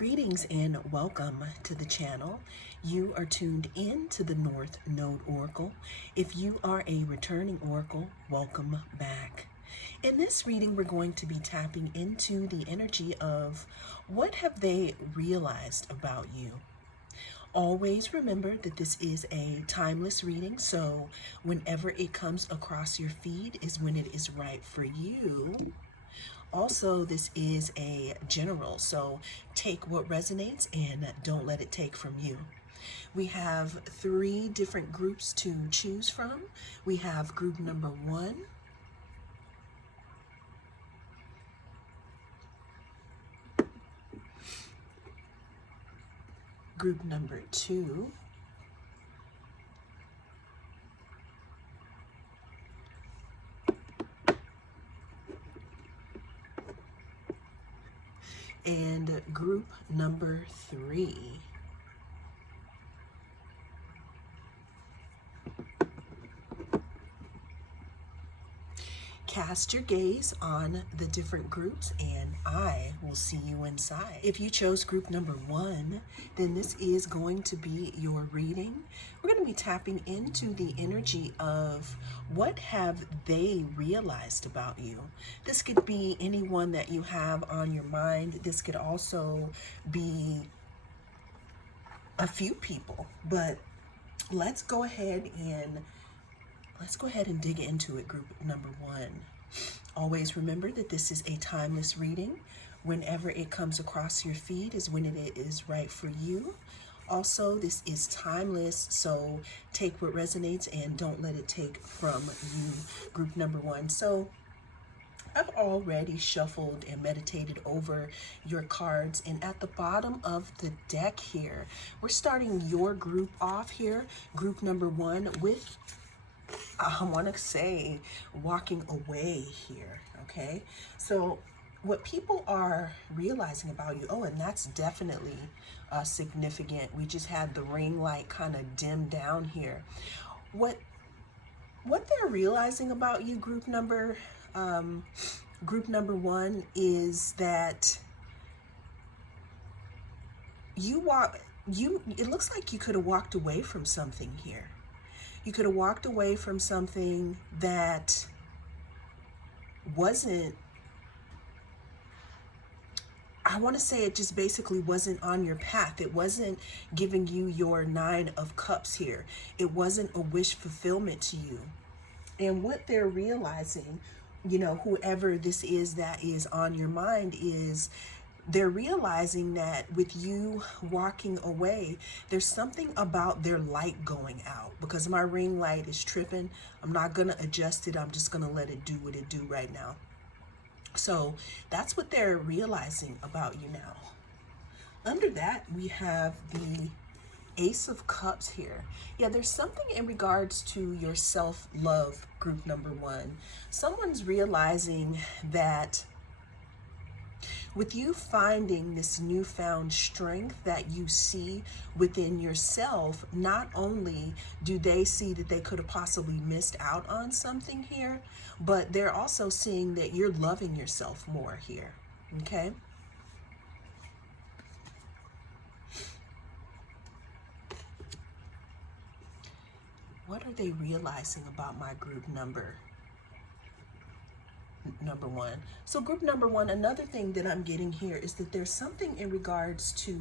Greetings and welcome to the channel. You are tuned in to the North Node Oracle. If you are a returning oracle, welcome back. In this reading, we're going to be tapping into the energy of what have they realized about you. Always remember that this is a timeless reading, so whenever it comes across your feed is when it is right for you. Also, this is a general, so take what resonates and don't let it take from you. We have 3 different groups to choose from. We have group number 1, group number 2, and group number 3. Cast your gaze on the different groups and I will see you inside. If you chose group number 1, then this is going to be your reading. We're going to be tapping into the energy of what have they realized about you. This could be anyone that you have on your mind. This could also be a few people, but let's go ahead and dig into it, group number 1. Always remember that this is a timeless reading. Whenever it comes across your feed is when it is right for you. Also, this is timeless, so take what resonates and don't let it take from you, group number 1. So I've already shuffled and meditated over your cards, and at the bottom of the deck here, we're starting your group off here, group number 1, with I want to say walking away here, okay? So what people are realizing about you, oh, and that's definitely significant. We just had the ring light kind of dim down here. What they're realizing about you, group number 1, is that it looks like you could have walked away from something here. You could have walked away from something that wasn't, I want to say it just basically wasn't on your path. It wasn't giving you your 9 of Cups here. It wasn't a wish fulfillment to you. And what they're realizing, whoever this is that is on your mind, is they're realizing that with you walking away, there's something about their light going out. Because my ring light is tripping, I'm not going to adjust it. I'm just going to let it do what it do right now. So that's what they're realizing about you now. Under that, we have the Ace of Cups here. Yeah, there's something in regards to your self-love, group number 1. Someone's realizing that with you finding this newfound strength that you see within yourself, not only do they see that they could have possibly missed out on something here, but they're also seeing that you're loving yourself more here, okay? What are they realizing about my group number 1? So group number 1, another thing that I'm getting here is that there's something in regards to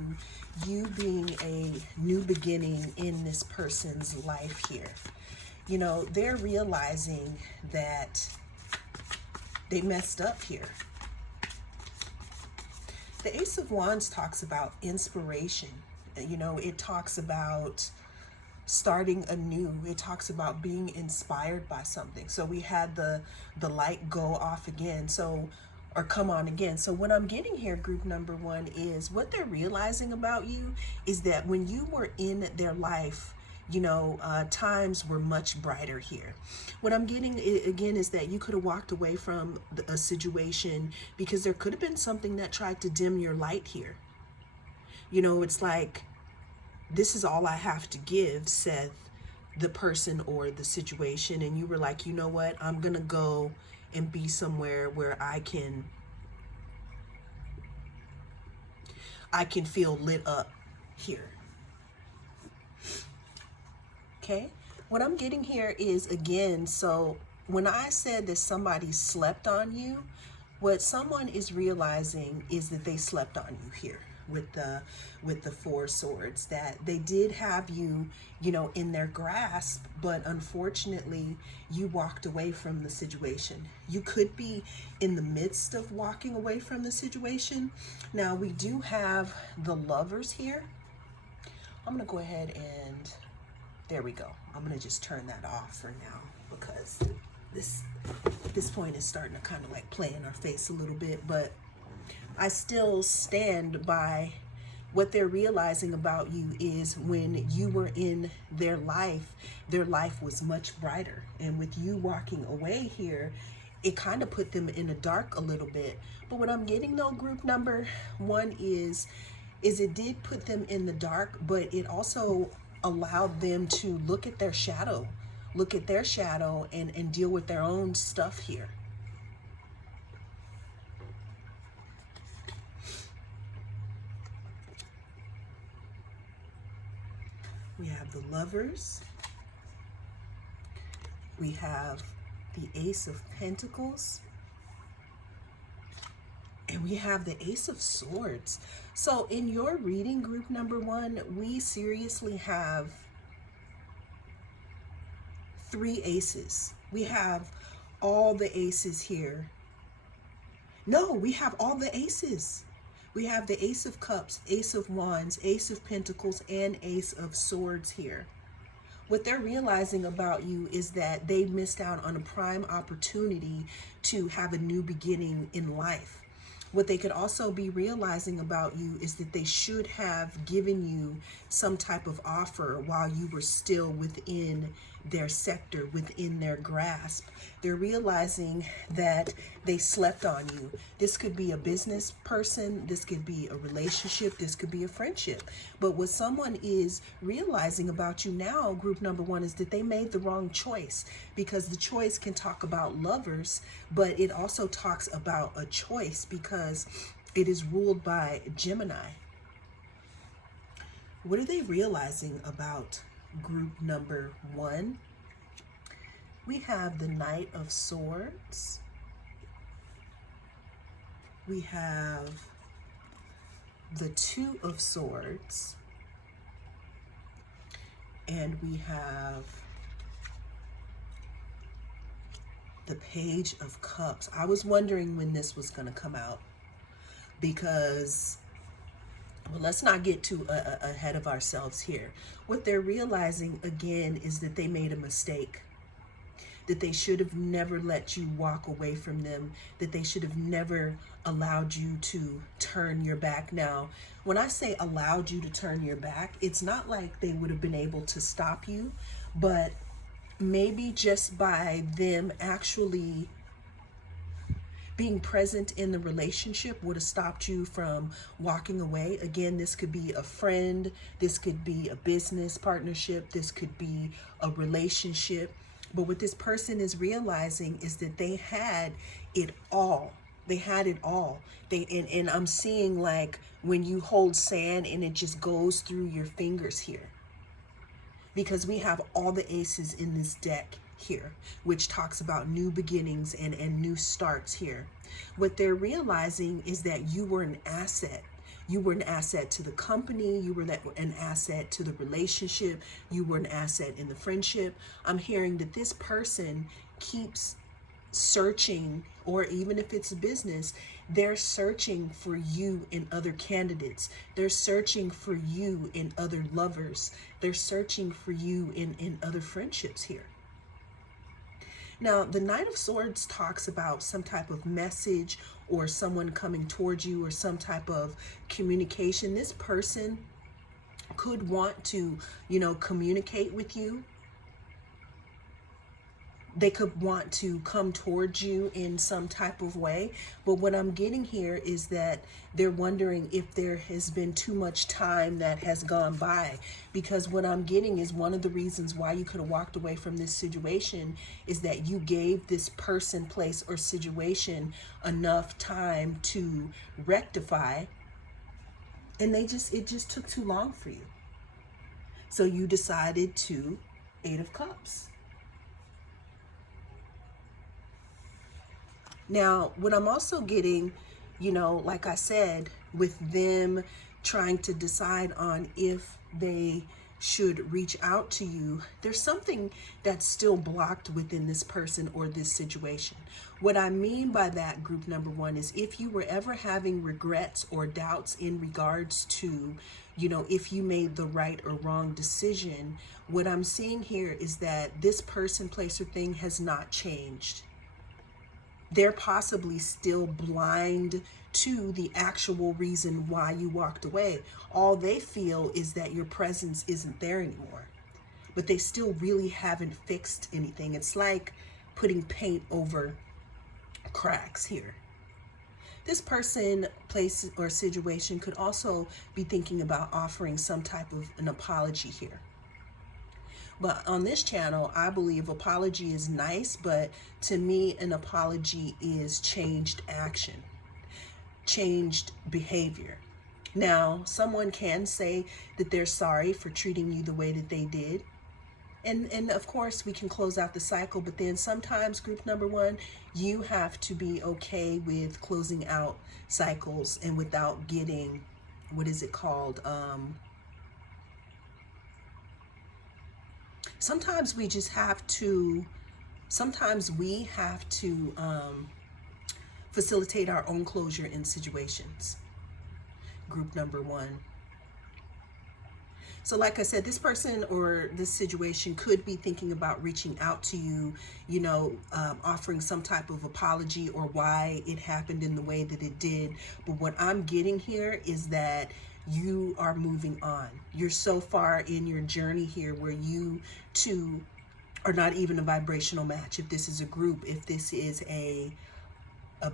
you being a new beginning in this person's life here. They're realizing that they messed up here. The Ace of Wands talks about inspiration. It talks about starting anew. It talks about being inspired by something. So we had the light go off again, or come on again. So what I'm getting here, group number 1, is what they're realizing about you is that when you were in their life, times were much brighter here. What I'm getting again is that you could have walked away from a situation because there could have been something that tried to dim your light here. It's like, this is all I have to give, said the person or the situation. And you were like, you know what? I'm going to go and be somewhere where I can I can feel lit up here. Okay, what I'm getting here is, again, so when I said that somebody slept on you, what someone is realizing is that they slept on you here with the Four Swords, that they did have you, you know, in their grasp, but unfortunately you walked away from the situation. You could be in the midst of walking away from the situation. Now we do have the Lovers here. I'm gonna go ahead and, there we go. I'm gonna just turn that off for now, because this point is starting to kind of like play in our face a little bit, but I still stand by what they're realizing about you is when you were in their life was much brighter. And with you walking away here, it kind of put them in the dark a little bit. But what I'm getting though, group number one, is it did put them in the dark, but it also allowed them to look at their shadow, and deal with their own stuff here. We have the Lovers. We have the Ace of Pentacles. And we have the Ace of Swords. So in your reading, group number one, we seriously have 3 aces. We have all the aces here. No, we have all the aces. We have the Ace of Cups, Ace of Wands, Ace of Pentacles, and Ace of Swords here. What they're realizing about you is that they missed out on a prime opportunity to have a new beginning in life. What they could also be realizing about you is that they should have given you some type of offer while you were still within their sector, within their grasp. They're realizing that they slept on you. This could be a business person, this could be a relationship, this could be a friendship. But what someone is realizing about you now, group number one, is that they made the wrong choice, because the choice can talk about lovers, but it also talks about a choice because it is ruled by Gemini. What are they realizing about group number one? We have the Knight of Swords. We have the Two of Swords. And we have the Page of Cups. I was wondering when this was going to come out, because, well, let's not get too ahead of ourselves here. What they're realizing, again, is that they made a mistake, that they should have never let you walk away from them, that they should have never allowed you to turn your back. Now, when I say allowed you to turn your back, it's not like they would have been able to stop you, but maybe just by them actually being present in the relationship would have stopped you from walking away. Again, this could be a friend, this could be a business partnership, this could be a relationship. But what this person is realizing is that they had it all. They had it all. And I'm seeing like when you hold sand and it just goes through your fingers here. Because we have all the aces in this deck here, which talks about new beginnings and new starts here. What they're realizing is that you were an asset. You were an asset to the company, you were an asset to the relationship, you were an asset in the friendship. I'm hearing that this person keeps searching, or even if it's a business, they're searching for you in other candidates. They're searching for you in other lovers. They're searching for you in other friendships here. Now, the Knight of Swords talks about some type of message or someone coming towards you or some type of communication. This person could want to, communicate with you. They could want to come towards you in some type of way. But what I'm getting here is that they're wondering if there has been too much time that has gone by. Because what I'm getting is one of the reasons why you could have walked away from this situation is that you gave this person, place, or situation enough time to rectify. And it just took too long for you. So you decided to Eight of Cups. Now, what I'm also getting, like I said, with them trying to decide on if they should reach out to you, there's something that's still blocked within this person or this situation. What I mean by that, group number one, is if you were ever having regrets or doubts in regards to, if you made the right or wrong decision, what I'm seeing here is that this person, place, or thing has not changed. They're possibly still blind to the actual reason why you walked away. All they feel is that your presence isn't there anymore, but they still really haven't fixed anything. It's like putting paint over cracks here. This person, place, or situation could also be thinking about offering some type of an apology here. But on this channel, I believe apology is nice, but to me, an apology is changed action, changed behavior. Now, someone can say that they're sorry for treating you the way that they did. And of course, we can close out the cycle, but then sometimes, group number one, you have to be okay with closing out cycles and without getting, what is it called? Sometimes we have to facilitate our own closure in situations. Group number one. So like I said, this person or this situation could be thinking about reaching out to you, offering some type of apology or why it happened in the way that it did. But what I'm getting here is that you are moving on. You're so far in your journey here where you two are not even a vibrational match. If this is a group, if this is a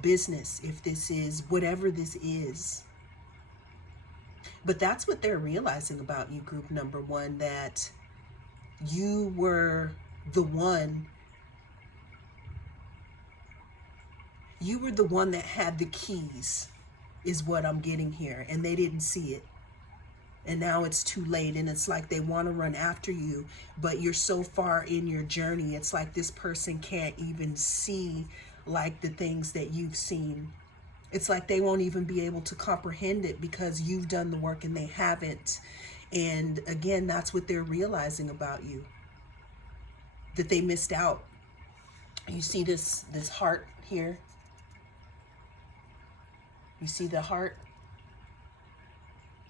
business, if this is whatever this is. But that's what they're realizing about you, group number one, that you were the one. You were the one that had the keys, is what I'm getting here. And they didn't see it. And now it's too late. And it's like they want to run after you, but you're so far in your journey. It's like this person can't even see like the things that you've seen. It's like they won't even be able to comprehend it because you've done the work and they haven't. And again, that's what they're realizing about you, that they missed out. You see this heart here? You see the heart?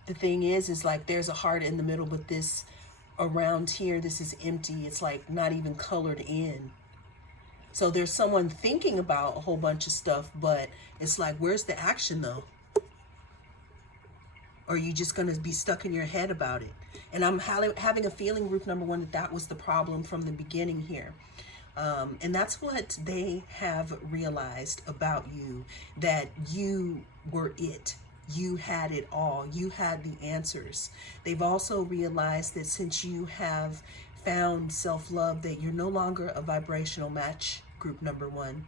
The thing is like there's a heart in the middle, but this around here, this is empty. It's like not even colored in. So there's someone thinking about a whole bunch of stuff, but it's like, where's the action though? Or are you just going to be stuck in your head about it? And I'm having a feeling, group number one, that was the problem from the beginning here. And that's what they have realized about you, that you were it. You had it all. You had the answers. They've also realized that since you have found self-love, that you're no longer a vibrational match, group number one.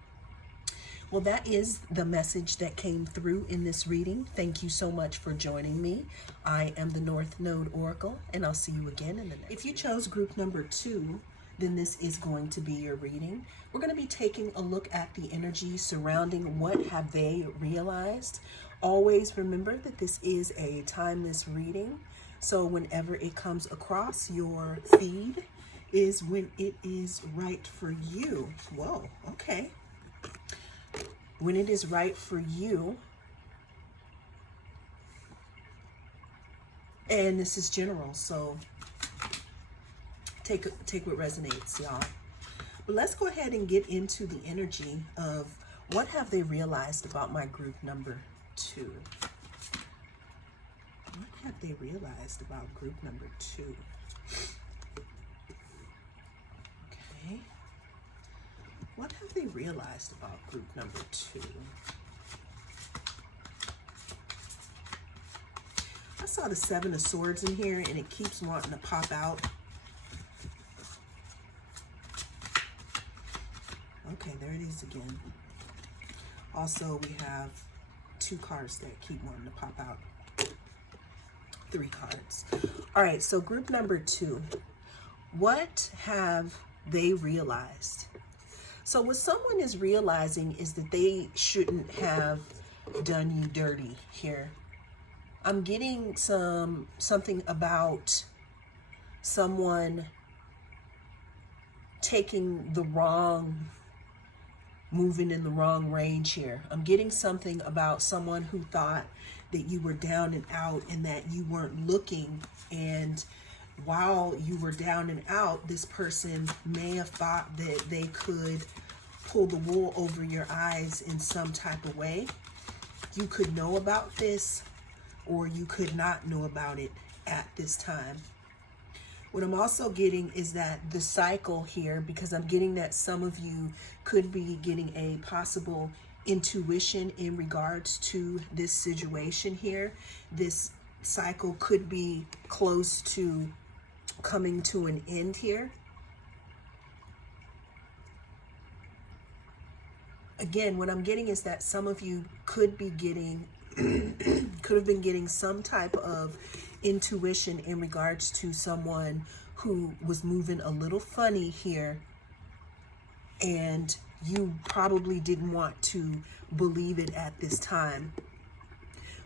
Well, that is the message that came through in this reading. Thank you so much for joining me. I am the North Node Oracle, and I'll see you again in the next. If you chose group number two, then this is going to be your reading. We're going to be taking a look at the energy surrounding what have they realized. Always remember that this is a timeless reading. So whenever it comes across your feed is when it is right for you. Whoa, okay. When it is right for you. And this is general, so take what resonates, y'all. But let's go ahead and get into the energy of what have they realized about my group number two. What have they realized about group number two? Okay. What have they realized about group number two? I saw the Seven of Swords in here, and it keeps wanting to pop out. Okay, there it is again. Also, we have two cards that keep wanting to pop out. 3 cards. All right, so group number 2. What have they realized? So what someone is realizing is that they shouldn't have done you dirty here. I'm getting something about someone taking the wrong, moving in the wrong range here. I'm getting something about someone who thought that you were down and out and that you weren't looking, and while you were down and out, this person may have thought that they could pull the wool over your eyes in some type of way. You could know about this, or you could not know about it at this time. What I'm also getting is that the cycle here, because I'm getting that some of you could be getting a possible intuition in regards to this situation here. This cycle could be close to coming to an end here. Again, what I'm getting is that some of you could be getting, could have been getting some type of intuition in regards to someone who was moving a little funny here, and you probably didn't want to believe it at this time.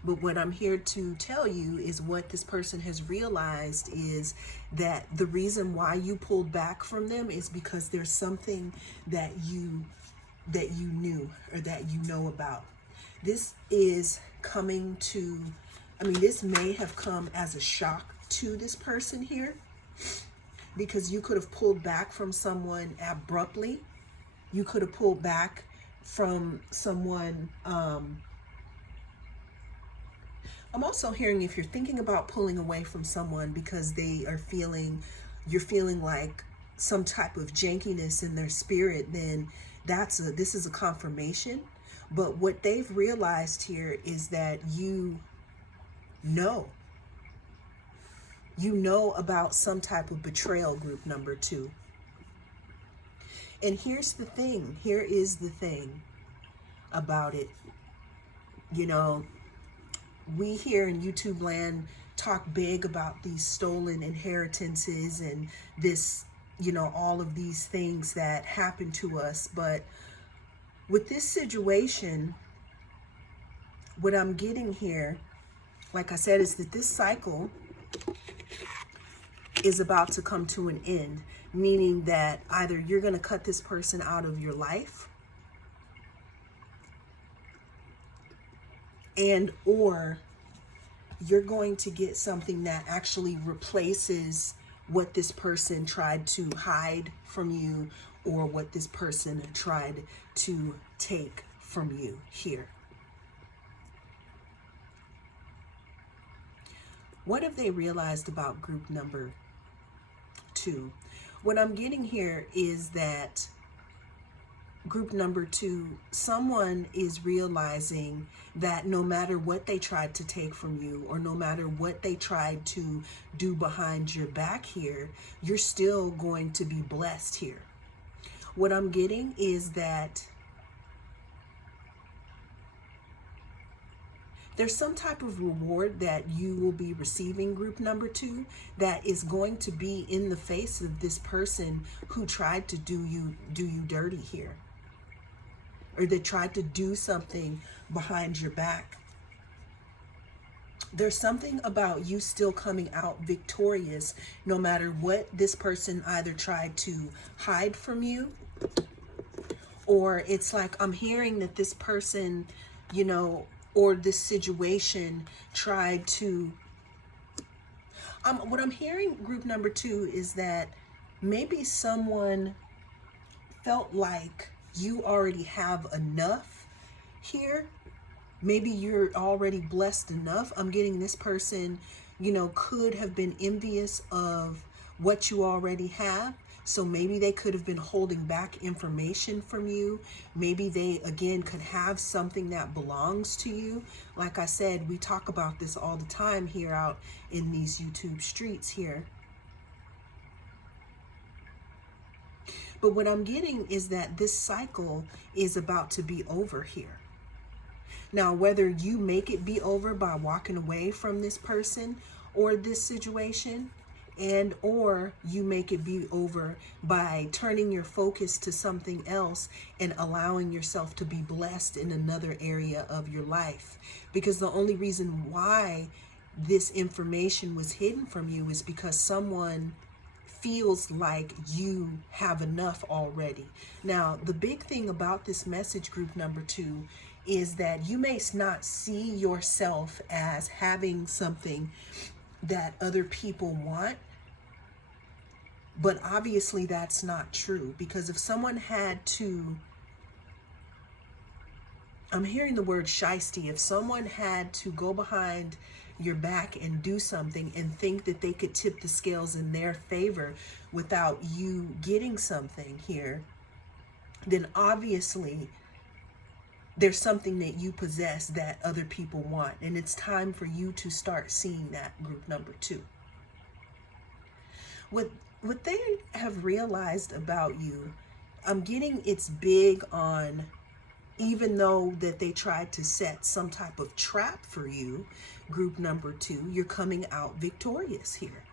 But what I'm here to tell you is what this person has realized is that the reason why you pulled back from them is because there's something that you knew or that you know about. This is coming to, this may have come as a shock to this person here, because you could have pulled back from someone abruptly. You could have pulled back from someone. I'm also hearing if you're thinking about pulling away from someone because they are you're feeling like some type of jankiness in their spirit, then this is a confirmation. But what they've realized here is that you know about some type of betrayal, group number 2. And here is the thing about it. We here in YouTube land talk big about these stolen inheritances and this, all of these things that happen to us. But with this situation, what I'm getting here, like I said, is that this cycle is about to come to an end, meaning that either you're going to cut this person out of your life, and or you're going to get something that actually replaces what this person tried to hide from you or what this person tried to take from you here. What have they realized about group number 2? What I'm getting here is that group number 2, someone is realizing that no matter what they tried to take from you, or no matter what they tried to do behind your back here, you're still going to be blessed here. What I'm getting is that there's some type of reward that you will be receiving, group number 2, that is going to be in the face of this person who tried to do you dirty here, or they tried to do something behind your back. There's something about you still coming out victorious, no matter what this person either tried to hide from you, or it's like I'm hearing that this person, or this situation tried to, what I'm hearing, group number 2, is that maybe someone felt like you already have enough here. Maybe you're already blessed enough. I'm getting this person, could have been envious of what you already have. So maybe they could have been holding back information from you. Maybe they, again, could have something that belongs to you. Like I said, we talk about this all the time here out in these YouTube streets here. But what I'm getting is that this cycle is about to be over here. Now, whether you make it be over by walking away from this person, or this situation, and or you make it be over by turning your focus to something else and allowing yourself to be blessed in another area of your life. Because the only reason why this information was hidden from you is because someone feels like you have enough already. Now, the big thing about this message, group number 2, is that you may not see yourself as having something that other people want, but obviously that's not true. Because if someone had to, I'm hearing the word shiesty, if someone had to go behind your back and do something and think that they could tip the scales in their favor without you getting something here, then obviously there's something that you possess that other people want. And it's time for you to start seeing that, group number 2. What they have realized about you, I'm getting it's big on, even though that they tried to set some type of trap for you, group number 2, you're coming out victorious here.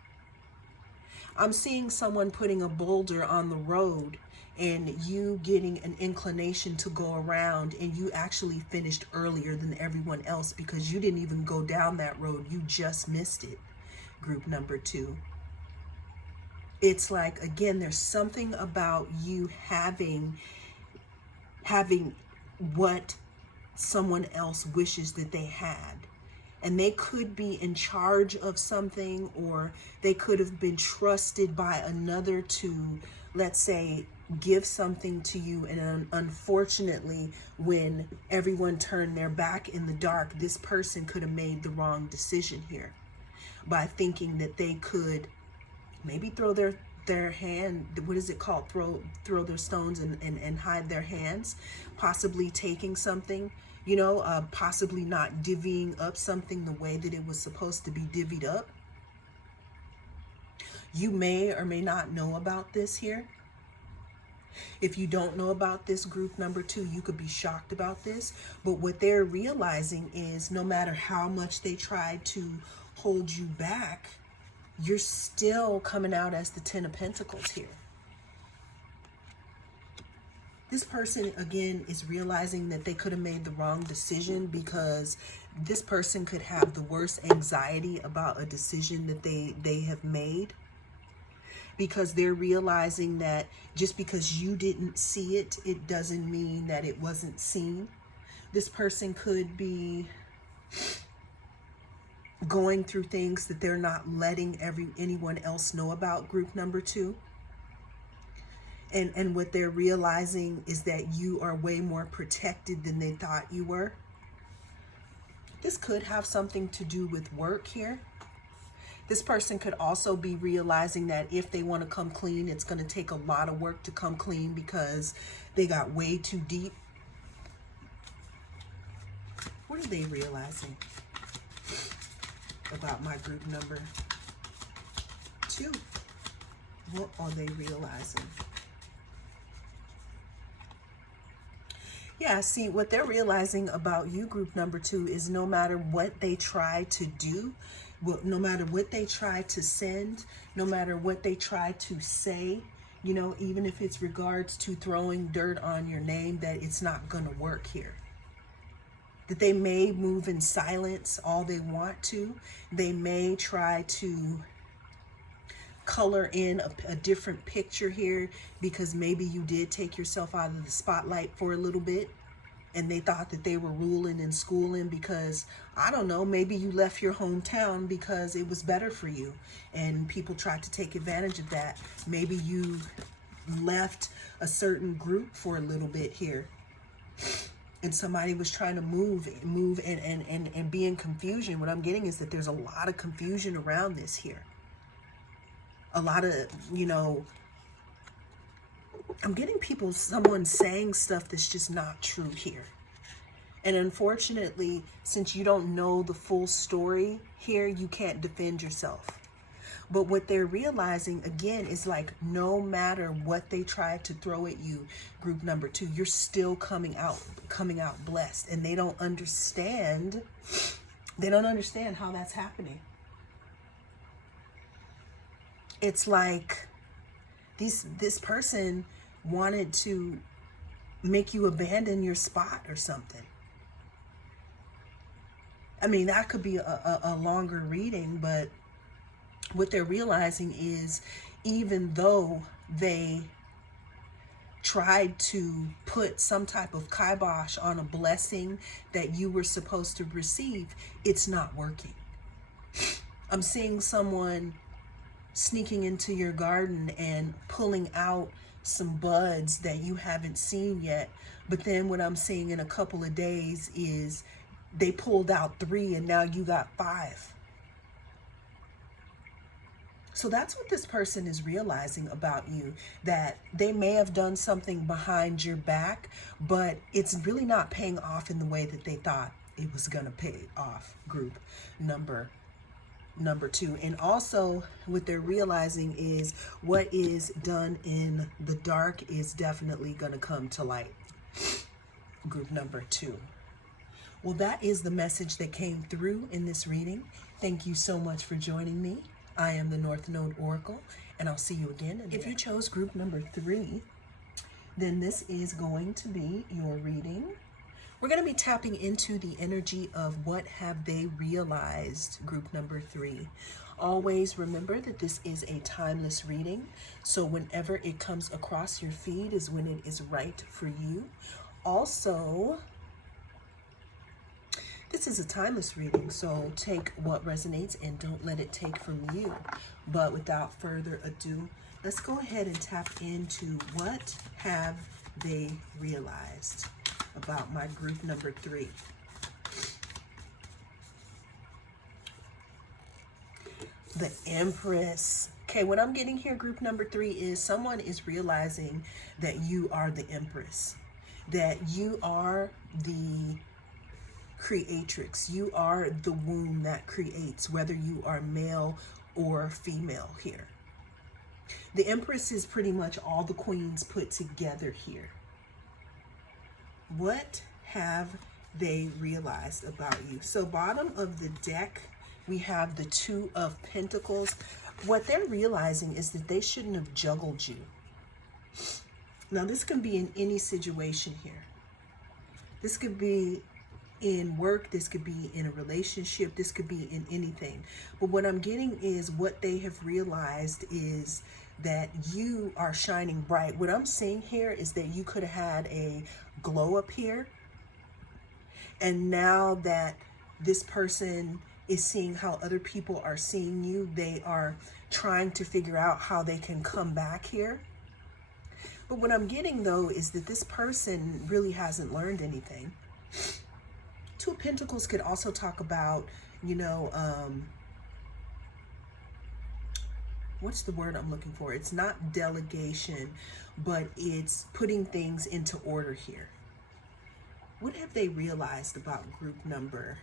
I'm seeing someone putting a boulder on the road and you getting an inclination to go around, and you actually finished earlier than everyone else because you didn't even go down that road. You just missed it, group number 2. It's like, again, there's something about you having what someone else wishes that they had. And they could be in charge of something, or they could have been trusted by another to, let's say, give something to you. And unfortunately, when everyone turned their back in the dark, this person could have made the wrong decision here by thinking that they could maybe throw their hand, what is it called? Throw their stones and hide their hands, possibly taking something, possibly not divvying up something the way that it was supposed to be divvied up. You may or may not know about this here. If you don't know about this, group number 2, you could be shocked about this. But what they're realizing is no matter how much they try to hold you back, you're still coming out as the 10 of Pentacles here. This person, again, is realizing that they could have made the wrong decision, because this person could have the worst anxiety about a decision that they have made, because they're realizing that just because you didn't see it, it doesn't mean that it wasn't seen. This person could be going through things that they're not letting anyone else know about, group number 2. And what they're realizing is that you are way more protected than they thought you were. This could have something to do with work here. This person could also be realizing that if they want to come clean, it's going to take a lot of work to come clean because they got way too deep. What are they realizing about my group number 2? What are they realizing? Yeah, see, what they're realizing about you, group number 2, is no matter what they try to do, no matter what they try to send, no matter what they try to say, even if it's regards to throwing dirt on your name, that it's not going to work here. That they may move in silence all they want to. They may try to color in a different picture here because maybe you did take yourself out of the spotlight for a little bit and they thought that they were ruling and schooling because, I don't know, maybe you left your hometown because it was better for you and people tried to take advantage of that. Maybe you left a certain group for a little bit here and somebody was trying to move and be in confusion. What I'm getting is that there's a lot of confusion around this here. A lot of, I'm getting someone saying stuff that's just not true here. And unfortunately, since you don't know the full story here, you can't defend yourself. But what they're realizing, again, is like no matter what they try to throw at you, group number 2, you're still coming out blessed. And they don't understand how that's happening. It's like this person wanted to make you abandon your spot or something. I mean, that could be a longer reading, but what they're realizing is even though they tried to put some type of kibosh on a blessing that you were supposed to receive, it's not working. I'm seeing someone sneaking into your garden and pulling out some buds that you haven't seen yet. But then what I'm seeing in a couple of days is they pulled out 3 and now you got 5. So that's what this person is realizing about you, that they may have done something behind your back, but it's really not paying off in the way that they thought it was going to pay off, group number 2. And also what they're realizing is what is done in the dark is definitely going to come to light, group number 2. Well, that is the message that came through in this reading. Thank you so much for joining me. I am the North Node Oracle, and I'll see you again. If you chose group number 3, then this is going to be your reading. We're going to be tapping into the energy of what have they realized, group number 3. Always remember that this is a timeless reading, so whenever it comes across your feed is when it is right for you. Also, this is a timeless reading, so take what resonates and don't let it take from you. But without further ado, let's go ahead and tap into what have they realized about my group number 3. The Empress. Okay, what I'm getting here, group number 3, is someone is realizing that you are the Empress, that you are the creatrix. You are the womb that creates, whether you are male or female here. The Empress is pretty much all the queens put together here. What have they realized about you? So bottom of the deck, we have the 2 of Pentacles. What they're realizing is that they shouldn't have juggled you. Now, this can be in any situation here. This could be in work, this could be in a relationship, this could be in anything. But what I'm getting is what they have realized is that you are shining bright. What I'm seeing here is that you could have had a glow up here. And now that this person is seeing how other people are seeing you, they are trying to figure out how they can come back here. But what I'm getting though is that this person really hasn't learned anything. 2 of Pentacles could also talk about, what's the word I'm looking for? It's not delegation, but it's putting things into order here. What have they realized about group number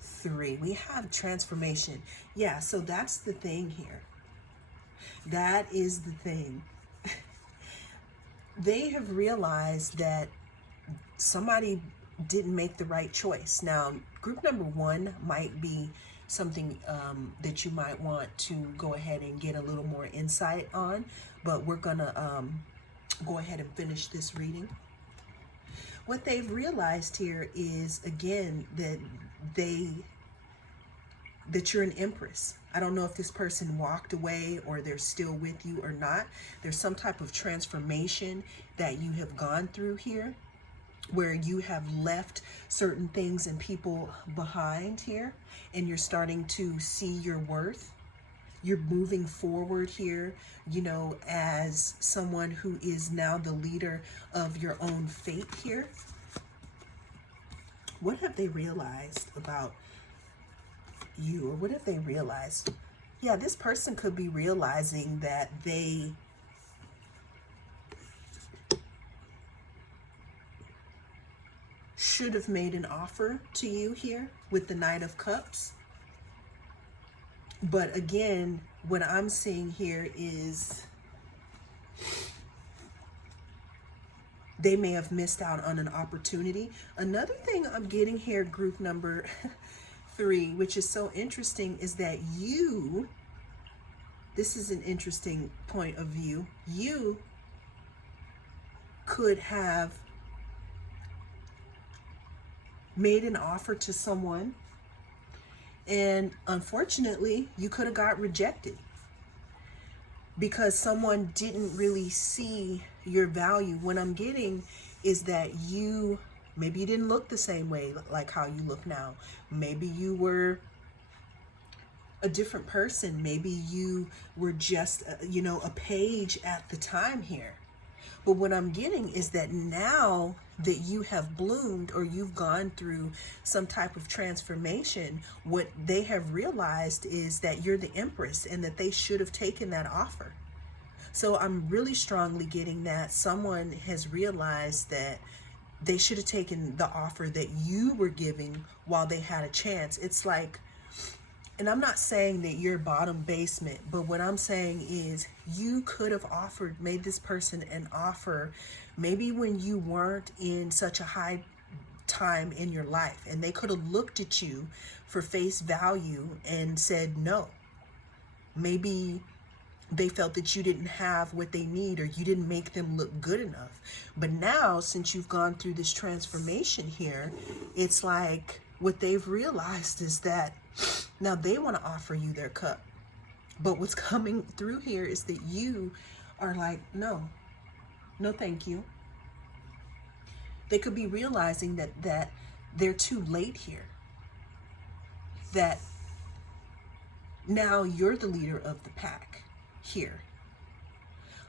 3? We have transformation. Yeah, so that's the thing here. That is the thing. They have realized that somebody didn't make the right choice. Now, group number 1 might be something that you might want to go ahead and get a little more insight on, but we're gonna go ahead and finish this reading. What they've realized here is, again, that you're an Empress. I don't know if this person walked away or they're still with you or not. There's some type of transformation that you have gone through here, where you have left certain things and people behind here, and you're starting to see your worth. You're moving forward here, as someone who is now the leader of your own fate here. What have they realized about you, or what have they realized? Yeah, this person could be realizing that they should have made an offer to you here with the Knight of Cups. But again, what I'm seeing here is they may have missed out on an opportunity. Another thing I'm getting here, group number 3, which is so interesting, is that you This is an interesting point of view. You could have made an offer to someone, and unfortunately, you could have got rejected because someone didn't really see your value. What I'm getting is that maybe you didn't look the same way like how you look now. Maybe you were a different person. Maybe you were just, a page at the time here. But what I'm getting is that now that you have bloomed or you've gone through some type of transformation, what they have realized is that you're the empress and that they should have taken that offer. So I'm really strongly getting that someone has realized that they should have taken the offer that you were giving while they had a chance. It's like, and I'm not saying that you're bottom basement, but what I'm saying is you could have made this person an offer maybe when you weren't in such a high time in your life, and they could have looked at you for face value and said no. Maybe they felt that you didn't have what they need, or you didn't make them look good enough. But now, since you've gone through this transformation here, it's like what they've realized is that now they want to offer you their cup. But what's coming through here is that you are like, no, thank you. They could be realizing that they're too late here. That now you're the leader of the pack here.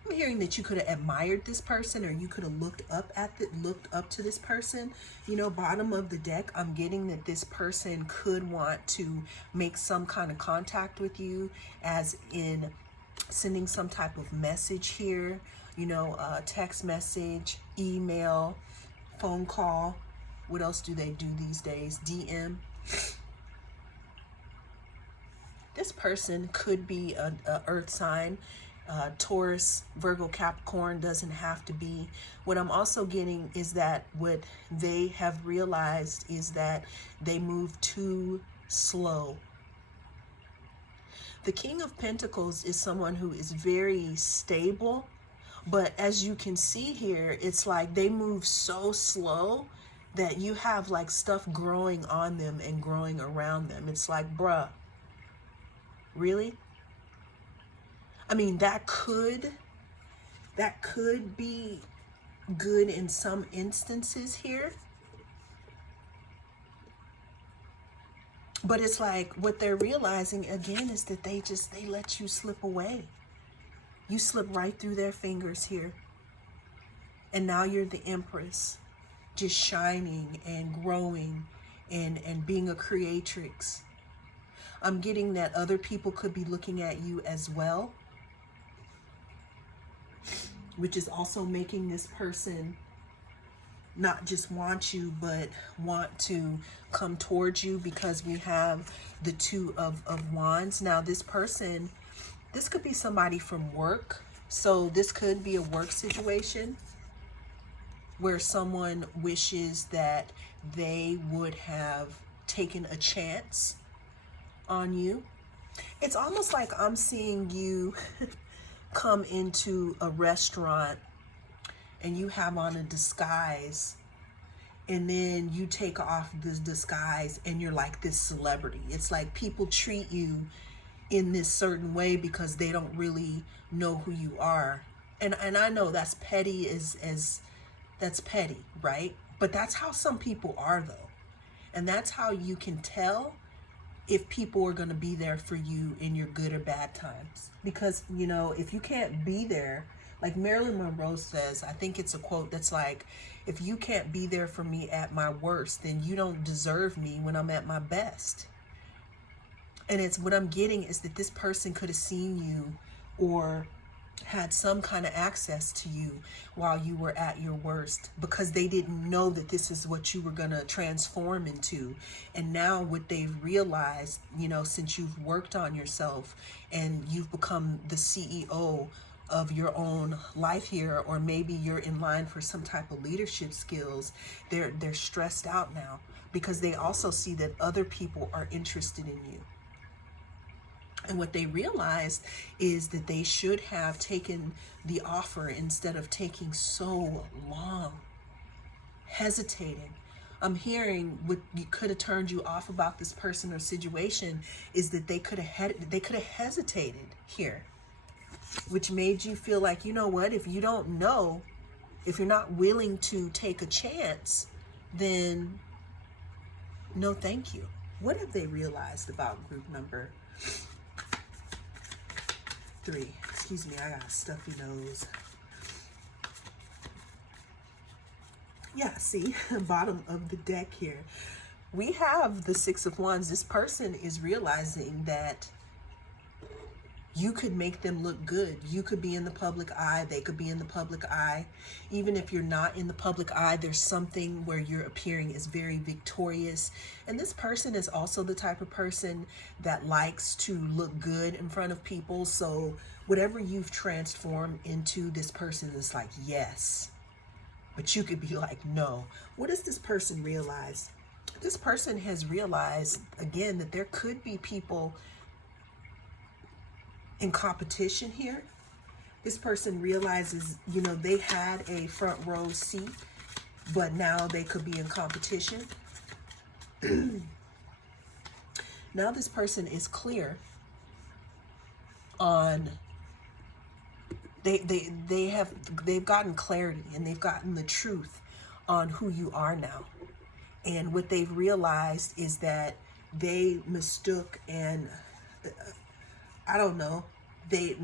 I'm hearing that you could have admired this person, or you could have looked up to this person. Bottom of the deck, I'm getting that this person could want to make some kind of contact with you, as in sending some type of message here, text message, email, phone call. What else do they do these days? DM. This person could be a earth sign. Taurus, Virgo, Capricorn, doesn't have to be. What I'm also getting is that what they have realized is that they move too slow. The King of Pentacles is someone who is very stable, but as you can see here, it's like they move so slow that you have like stuff growing on them and growing around them. It's like, bruh, really? I mean, that could be good in some instances here. But it's like what they're realizing again is that they let you slip away. You slip right through their fingers here. And now you're the empress, just shining and growing and being a creatrix. I'm getting that other people could be looking at you as well, which is also making this person not just want you, but want to come towards you, because we have the Two of Wands. Now, this person, this could be somebody from work. So this could be a work situation where someone wishes that they would have taken a chance on you. It's almost like I'm seeing you come into a restaurant and you have on a disguise, and then you take off this disguise and you're like this celebrity. It's like people treat you in this certain way because they don't really know who you are. And I know that's petty, that's petty, right? But that's how some people are, though. And that's how you can tell if people are going to be there for you in your good or bad times. Because, if you can't be there, like Marilyn Monroe says, I think it's a quote that's like, if you can't be there for me at my worst, then you don't deserve me when I'm at my best. And it's what I'm getting is that this person could have seen you or had some kind of access to you while you were at your worst, because they didn't know that this is what you were going to transform into. And now what they've realized, since you've worked on yourself and you've become the CEO of your own life here, or maybe you're in line for some type of leadership skills, they're stressed out now because they also see that other people are interested in you. And what they realized is that they should have taken the offer instead of taking so long, hesitating. I'm hearing what could have turned you off about this person or situation is that they could have hesitated here, which made you feel like, you know what, if you don't know, if you're not willing to take a chance, then no thank you. What have they realized about group number 3? Excuse me, I got a stuffy nose. Yeah, see, bottom of the deck here. We have the Six of Wands. This person is realizing that you could make them look good. You could be in the public eye. They could be in the public eye. Even if you're not in the public eye, there's something where you're appearing as very victorious. And this person is also the type of person that likes to look good in front of people. So whatever you've transformed into, this person is like, yes. But you could be like, no. What does this person realize? This person has realized, again, that there could be people in competition here. This person realizes, you know, they had a front row seat, but now they could be in competition. Now this person is clear on, they've gotten clarity and they've gotten the truth on who you are now. And what they've realized is that they mistook and I don't know, they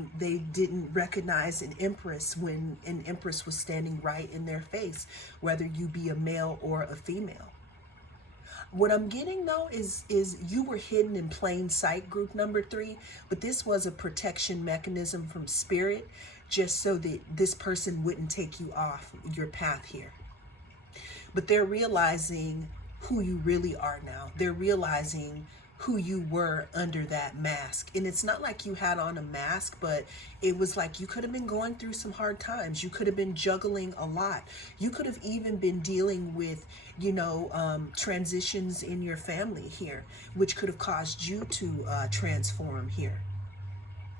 didn't recognize an empress when an empress was standing right in their face, whether you be a male or a female. What I'm getting though is you were hidden in plain sight, group number 3, but this was a protection mechanism from spirit, just so that this person wouldn't take you off your path here. But they're realizing who you really are now. They're realizing who you were under that mask. And it's not like you had on a mask, but it was like you could have been going through some hard times. You could have been juggling a lot. You could have even been dealing with, you know, transitions in your family here, which could have caused you to transform here.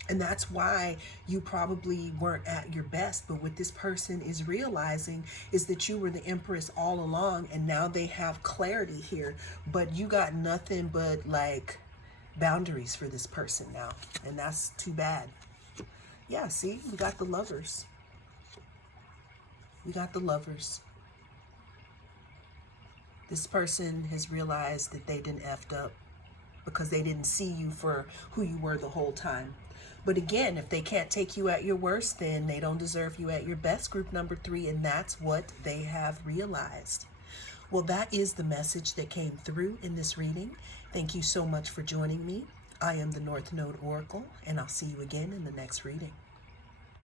And that's why you probably weren't at your best. But what this person is realizing is that you were the empress all along, and now they have clarity here. But you got nothing but like boundaries for this person now. And that's too bad. Yeah, see, we got the Lovers. We got the Lovers. This person has realized that they didn't effed up because they didn't see you for who you were the whole time. But again, if they can't take you at your worst, then they don't deserve you at your best, group number 3, and that's what they have realized. Well, that is the message that came through in this reading. Thank you so much for joining me. I am the North Node Oracle, and I'll see you again in the next reading.